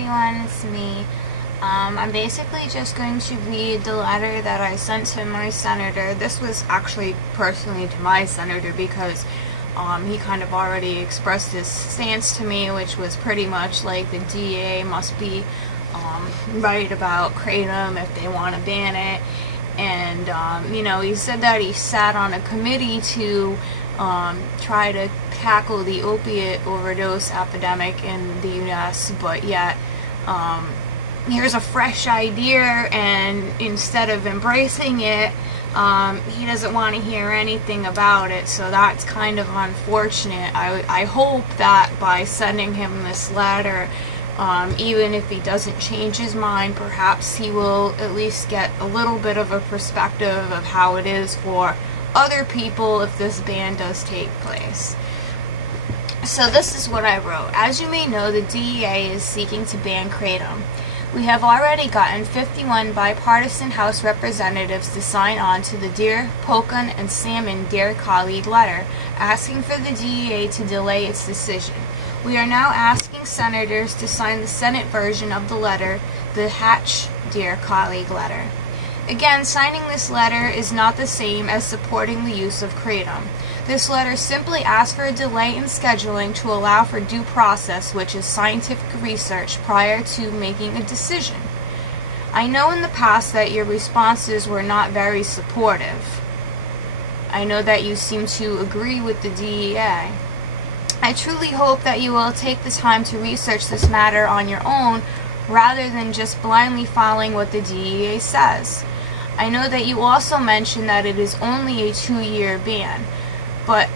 everyone, it's me. I'm basically just going to read the letter that I sent to my senator. This was actually personally to my senator because he kind of already expressed his stance to me, which was pretty much like the DEA must be right about Kratom if they want to ban it. And, you know, he said that he sat on a committee to try to tackle the opiate overdose epidemic in the U.S., but yet here's a fresh idea, and instead of embracing it, he doesn't want to hear anything about it. So that's kind of unfortunate. I hope that by sending him this letter, even if he doesn't change his mind, perhaps he will at least get a little bit of a perspective of how it is for other people if this ban does take place. So this is what I wrote. As you may know, the DEA is seeking to ban Kratom. We have already gotten 51 bipartisan House representatives to sign on to the Dear Pocan and Salmon Dear Colleague letter, asking for the DEA to delay its decision. We are now asking senators to sign the Senate version of the letter, the Hatch Dear Colleague letter. Again, signing this letter is not the same as supporting the use of Kratom. This letter simply asks for a delay in scheduling to allow for due process, which is scientific research, prior to making a decision. I know in the past that your responses were not very supportive. I know that you seem to agree with the DEA. I truly hope that you will take the time to research this matter on your own, rather than just blindly following what the DEA says. I know that you also mentioned that it is only a 2-year ban. But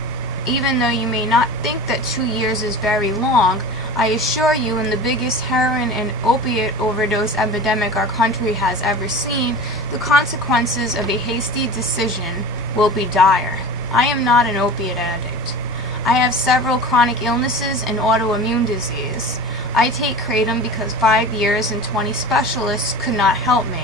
even though you may not think that 2 years is very long, I assure you in the biggest heroin and opiate overdose epidemic our country has ever seen, the consequences of a hasty decision will be dire. I am not an opiate addict. I have several chronic illnesses and autoimmune disease. I take Kratom because 5 years and 20 specialists could not help me.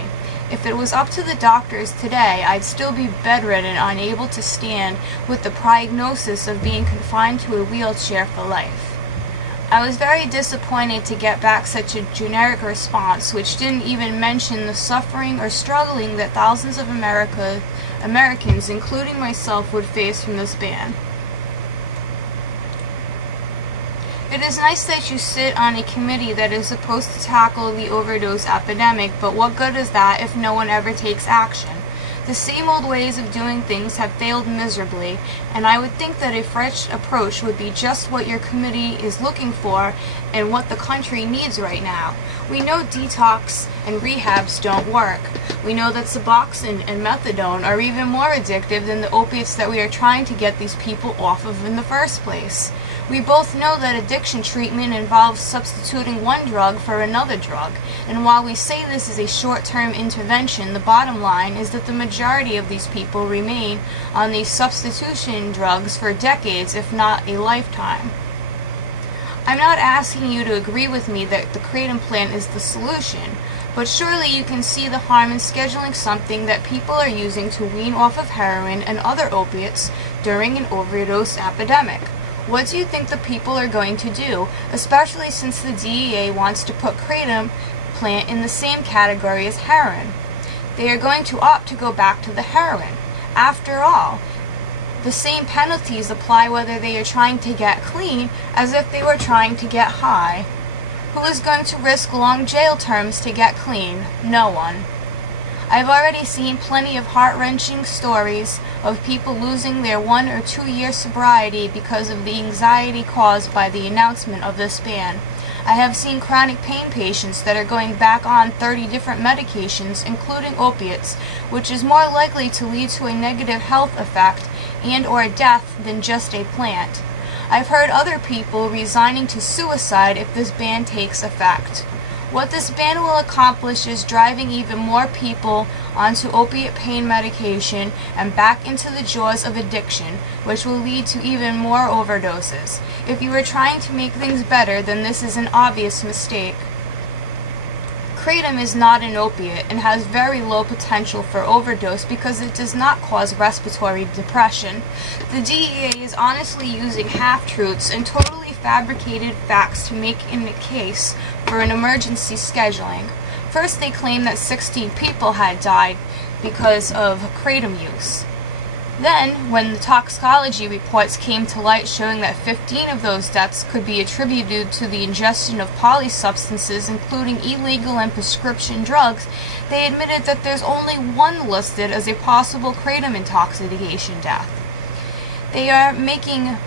If it was up to the doctors today, I'd still be bedridden, unable to stand, with the prognosis of being confined to a wheelchair for life. I was very disappointed to get back such a generic response, which didn't even mention the suffering or struggling that thousands of Americans, including myself, would face from this ban. It is nice that you sit on a committee that is supposed to tackle the overdose epidemic, but what good is that if no one ever takes action? The same old ways of doing things have failed miserably, and I would think that a fresh approach would be just what your committee is looking for and what the country needs right now. We know detox and rehabs don't work. We know that Suboxone and Methadone are even more addictive than the opiates that we are trying to get these people off of in the first place. We both know that addiction treatment involves substituting one drug for another drug, and while we say this is a short-term intervention, the bottom line is that the majority of these people remain on these substitution drugs for decades, if not a lifetime. I'm not asking you to agree with me that the Kratom plant is the solution, but surely you can see the harm in scheduling something that people are using to wean off of heroin and other opiates during an overdose epidemic. What do you think the people are going to do, especially since the DEA wants to put Kratom plant in the same category as heroin? They are going to opt to go back to the heroin. After all, the same penalties apply whether they are trying to get clean as if they were trying to get high. Who is going to risk long jail terms to get clean? No one. I've already seen plenty of heart-wrenching stories of people losing their 1 or 2 year sobriety because of the anxiety caused by the announcement of this ban. I have seen chronic pain patients that are going back on 30 different medications, including opiates, which is more likely to lead to a negative health effect and or death than just a plant. I've heard other people resigning to suicide if this ban takes effect. What this ban will accomplish is driving even more people onto opiate pain medication and back into the jaws of addiction, which will lead to even more overdoses. If you are trying to make things better, then this is an obvious mistake. Kratom is not an opiate and has very low potential for overdose because it does not cause respiratory depression. The DEA is honestly using half-truths and totally fabricated facts to make a case for an emergency scheduling. First, they claimed that 16 people had died because of kratom use. Then, when the toxicology reports came to light showing that 15 of those deaths could be attributed to the ingestion of polysubstances, including illegal and prescription drugs, they admitted that there's only one listed as a possible kratom intoxication death. They are making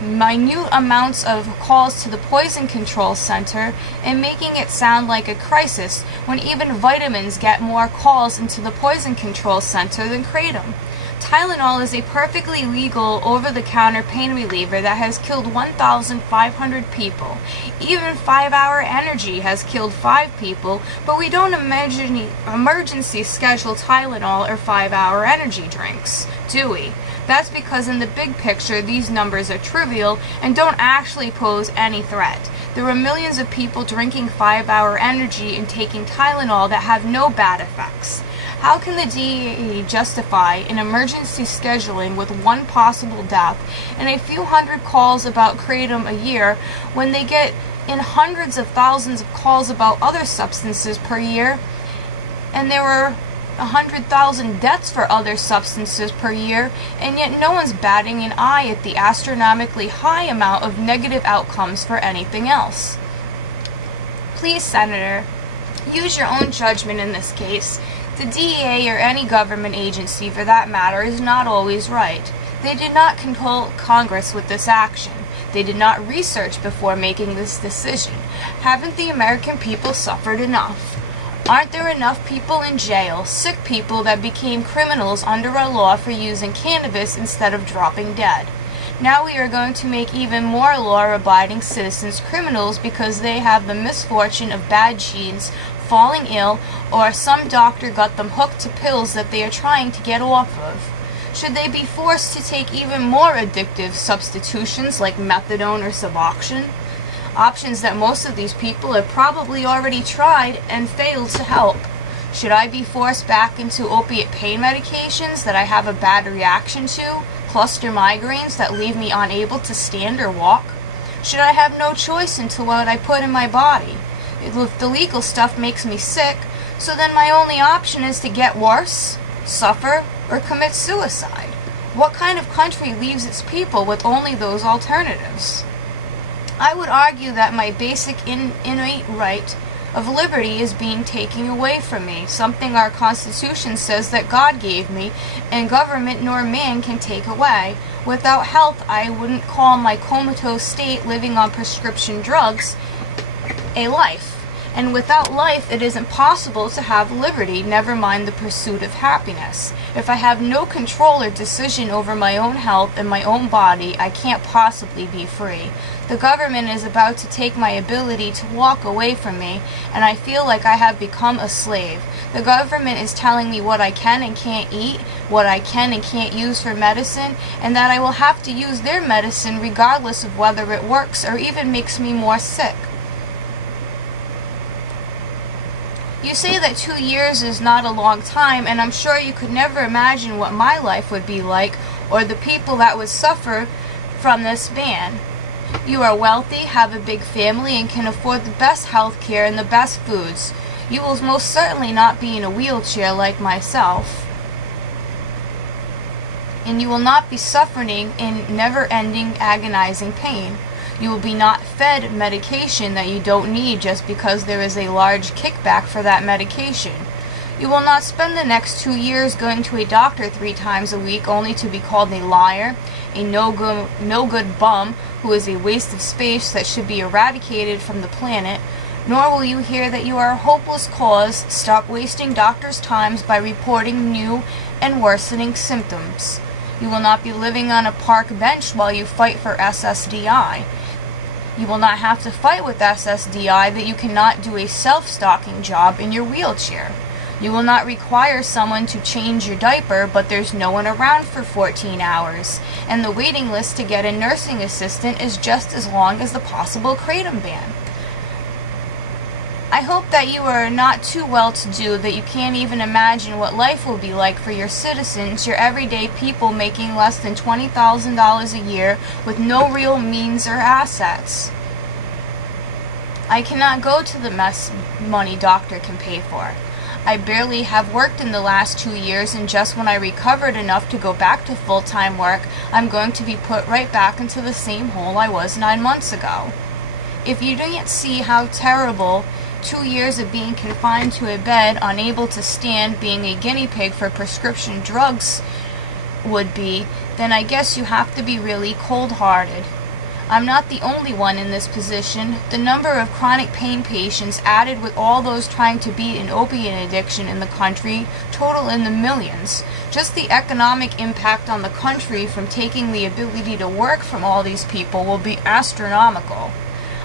minute amounts of calls to the Poison Control Center and making it sound like a crisis when even vitamins get more calls into the Poison Control Center than kratom. Tylenol is a perfectly legal over-the-counter pain reliever that has killed 1,500 people. Even 5-Hour Energy has killed 5 people, but we don't emergency schedule Tylenol or 5-Hour Energy drinks, do we? That's because in the big picture, these numbers are trivial and don't actually pose any threat. There are millions of people drinking 5-Hour Energy and taking Tylenol that have no bad effects. How can the DEA justify an emergency scheduling with one possible death and a few hundred calls about kratom a year when they get in hundreds of thousands of calls about other substances per year, and there were 100,000 deaths for other substances per year, and yet no one's batting an eye at the astronomically high amount of negative outcomes for anything else? Please, Senator, use your own judgment in this case. The DEA, or any government agency for that matter, is not always right. They did not control Congress with this action. They did not research before making this decision. Haven't the American people suffered enough? Aren't there enough people in jail, sick people that became criminals under our law for using cannabis instead of dropping dead? Now we are going to make even more law-abiding citizens criminals because they have the misfortune of bad genes, falling ill, or some doctor got them hooked to pills that they are trying to get off of. Should they be forced to take even more addictive substitutions like methadone or Suboxone? Options that most of these people have probably already tried and failed to help. Should I be forced back into opiate pain medications that I have a bad reaction to, cluster migraines that leave me unable to stand or walk? Should I have no choice into what I put in my body? If the legal stuff makes me sick, so then my only option is to get worse, suffer, or commit suicide. What kind of country leaves its people with only those alternatives? I would argue that my basic innate right of liberty is being taken away from me, something our Constitution says that God gave me, and government nor man can take away. Without health, I wouldn't call my comatose state living on prescription drugs a life. And without life, it is impossible to have liberty, never mind the pursuit of happiness. If I have no control or decision over my own health and my own body, I can't possibly be free. The government is about to take my ability to walk away from me, and I feel like I have become a slave. The government is telling me what I can and can't eat, what I can and can't use for medicine, and that I will have to use their medicine regardless of whether it works or even makes me more sick. You say that 2 years is not a long time, and I'm sure you could never imagine what my life would be like, or the people that would suffer from this ban. You are wealthy, have a big family, and can afford the best health care and the best foods. You will most certainly not be in a wheelchair like myself. And you will not be suffering in never-ending, agonizing pain. You will be not fed medication that you don't need just because there is a large kickback for that medication. You will not spend the next 2 years going to a doctor 3 times a week only to be called a liar, a no-good bum who is a waste of space that should be eradicated from the planet, nor will you hear that you are a hopeless cause. Stop wasting doctors' times by reporting new and worsening symptoms. You will not be living on a park bench while you fight for SSDI. You will not have to fight with SSDI that you cannot do a self-stocking job in your wheelchair. You will not require someone to change your diaper, but there's no one around for 14 hours, and the waiting list to get a nursing assistant is just as long as the possible kratom ban. I hope that you are not too well-to-do that you can't even imagine what life will be like for your citizens, your everyday people making less than $20,000 a year with no real means or assets. I cannot go to the mess money doctor can pay for. I barely have worked in the last 2 years, and just when I recovered enough to go back to full-time work, I'm going to be put right back into the same hole I was 9 months ago. If you didn't see how terrible 2 years of being confined to a bed, unable to stand, being a guinea pig for prescription drugs would be, then I guess you have to be really cold-hearted. I'm not the only one in this position. The number of chronic pain patients added with all those trying to beat an opiate addiction in the country total in the millions. Just the economic impact on the country from taking the ability to work from all these people will be astronomical.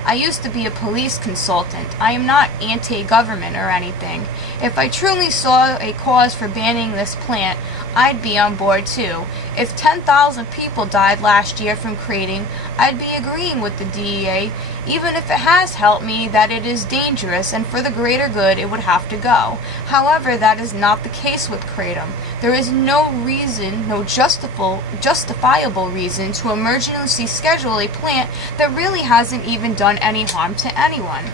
I used to be a police consultant. I am not anti-government or anything. If I truly saw a cause for banning this plant, I'd be on board too. If 10,000 people died last year from kratom, I'd be agreeing with the DEA, even if it has helped me that it is dangerous and for the greater good it would have to go. However, that is not the case with kratom. There is no reason, no justifiable reason to emergency schedule a plant that really hasn't even done any harm to anyone.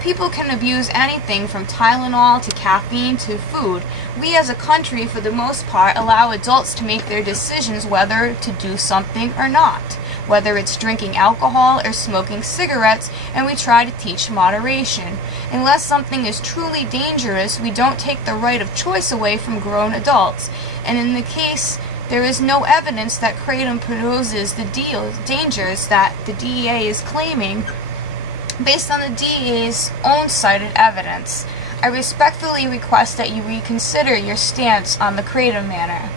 People can abuse anything from Tylenol to caffeine to food. We as a country, for the most part, allow adults to make their decisions whether to do something or not, whether it's drinking alcohol or smoking cigarettes, and we try to teach moderation. Unless something is truly dangerous, we don't take the right of choice away from grown adults. And in the case, there is no evidence that kratom poses the dangers that the DEA is claiming based on the DEA's own cited evidence. I respectfully request that you reconsider your stance on the kratom matter.